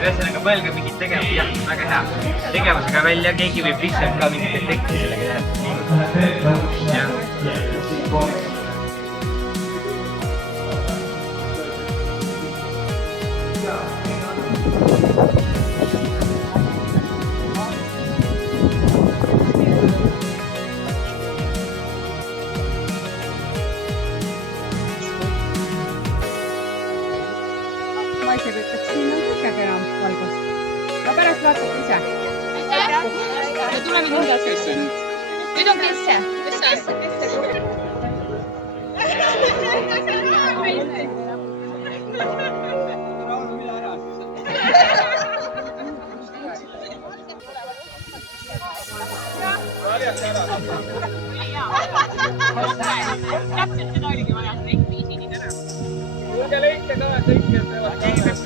Ühesõnaga mõelge mingit tegevust, jah, väga hea. Tegevusega välja, keegi võib lihtsalt ka mingit efekti sellega teha. Maiseb ütleks, siin on kõigega enam valgust. Ma pärast vaatate ise. Aitäh! Me tuleme nüüd edasi. Nüüd on Kristja. Täpselt seda oligi vaja, et kõik viisid ära. Kuulge, lõike ka, kõik peavad käima.